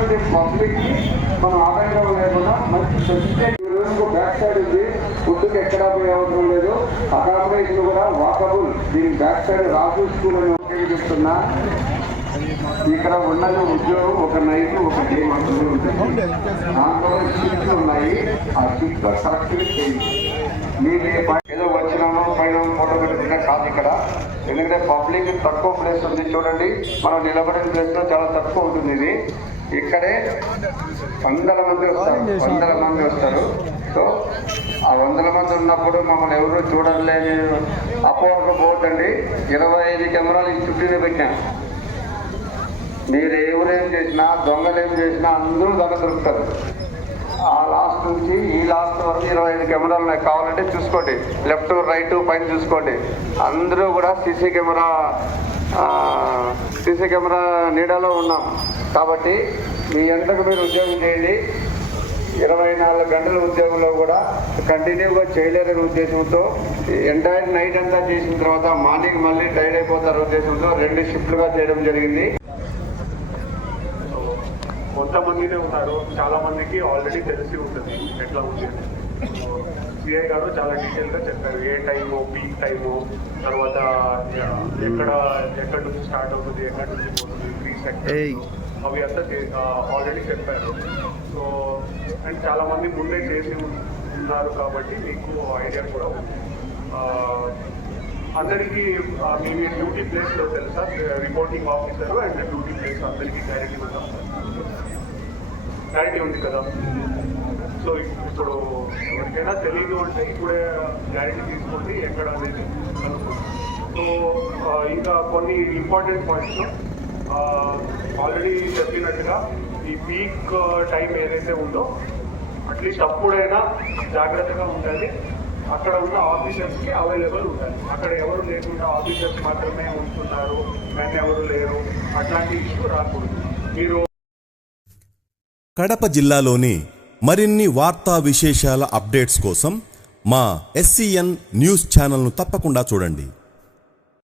ఉన్నటువంటి పబ్లిక్ కి మనం ఆదాయం లేకుండా మంచి బ్యాక్ సైడ్ ఉంది. ఫుడ్కి ఎక్కడా పోయే అవసరం లేదు. అకామిడేషన్ కూడా వాకబుల్. దీని బ్యాక్ సైడ్ రాజు స్కూల్ అని ఉపయోగిస్తున్నా. ఇక్కడ ఉన్నది ఉద్యోగం ఒక నైట్ ఒక డే మాత్రమే ఉంటుంది. దాంట్లో షిఫ్ట్లు ఉన్నాయి. ఆ షిఫ్ట్ కరెక్ట్గా చేయండి. మీరు ఏదో వచ్చినామో పైన ఫోటో పెట్టుకున్నా కాదు ఇక్కడ. ఎందుకంటే పబ్లిక్ తక్కువ ప్లేస్ ఉంది. చూడండి, మనం నిలబడిన ప్లేస్ లో చాలా తక్కువ ఉంటుంది. ఇది ఇక్కడే వందల మంది వస్తారు. సో ఆ 100 మంది ఉన్నప్పుడు మమ్మల్ని ఎవరు చూడలేని అపోహకు పోవద్దండి. 25 కెమెరాలు ఈ చుట్టూనే పెట్టాం. మీరు ఎవరేం చేసినా, దొంగలు ఏం చేసినా అందరూ దొరుకుతారు. ఆ లాస్ట్ నుంచి ఈ లాస్ట్ వరకు 25 కెమెరాలు ఉన్నాయి. కావాలంటే చూసుకోండి, లెఫ్ట్ రైట్ పైన చూసుకోండి. అందరూ కూడా సీసీ కెమెరా నీడలో ఉన్నాం. కాబట్టి మీ ఎంతకు మీరు ఉద్యోగం చేయండి. 24 గంటల ఉద్యోగంలో కూడా కంటిన్యూగా చేయలేరనే ఉద్దేశంతో ఎంటైర్ నైట్ అంతా చేసిన తర్వాత మార్నింగ్ మళ్ళీ టైర్డ్ అయిపోతారు ఉద్దేశంతో 2 షిఫ్ట్లుగా చేయడం జరిగింది. కొంతమందినే ఉన్నారు, చాలా మందికి ఆల్రెడీ తెలిసి ఉంటుంది ఎట్లా ఉంది. సిఐ గారు చాలా డీటెయిల్గా చెప్పారు. ఏ టైము, పీక్ టైము, తర్వాత ఎక్కడి నుంచి స్టార్ట్ అవుతుంది, ఎక్కడి నుంచి పోతుంది, 3 సెక్టర్స్ అవి అంతా ఆల్రెడీ చెప్పారు. సో అండ్ చాలా మంది ముందే చేసి ఉన్నారు కాబట్టి మీకు ఐడియా కూడా ఉంది. అందరికీ మీ డ్యూటీ ప్లేస్లో తెలుసా? Reporting officer and duty place అందరికీ క్లారిటీ ఉందా? క్లారిటీ ఉంది కదా. సో ఇప్పుడు ఎవరికైనా తెలియదు అంటే ఇప్పుడే క్లారిటీ తీసుకోండి ఎక్కడ అనేది అనుకుంటున్నాం. సో ఇంకా కొన్ని ఇంపార్టెంట్ పాయింట్స్ ఆల్రెడీ చెప్పినట్టుగా ఈ పీక్ టైం ఏదైతే ఉందో అట్లీస్ట్ అప్పుడైనా జాగ్రత్తగా ఉండాలి. అక్కడ ఉన్న ఆఫీసర్స్కి అవైలబుల్ ఉండాలి. అక్కడ ఎవరు లేకుండా ఆఫీసర్స్ మాత్రమే ఉంటున్నారు, కానీ ఎవరు లేరు, అట్లాంటి ఇష్యూ రాకూడదు. మీరు కడప జిల్లాలోని మరిన్ని వార్తా విశేషాల అప్డేట్స్ కోసం మా SCN న్యూస్ ఛానల్ను తప్పకుండా చూడండి.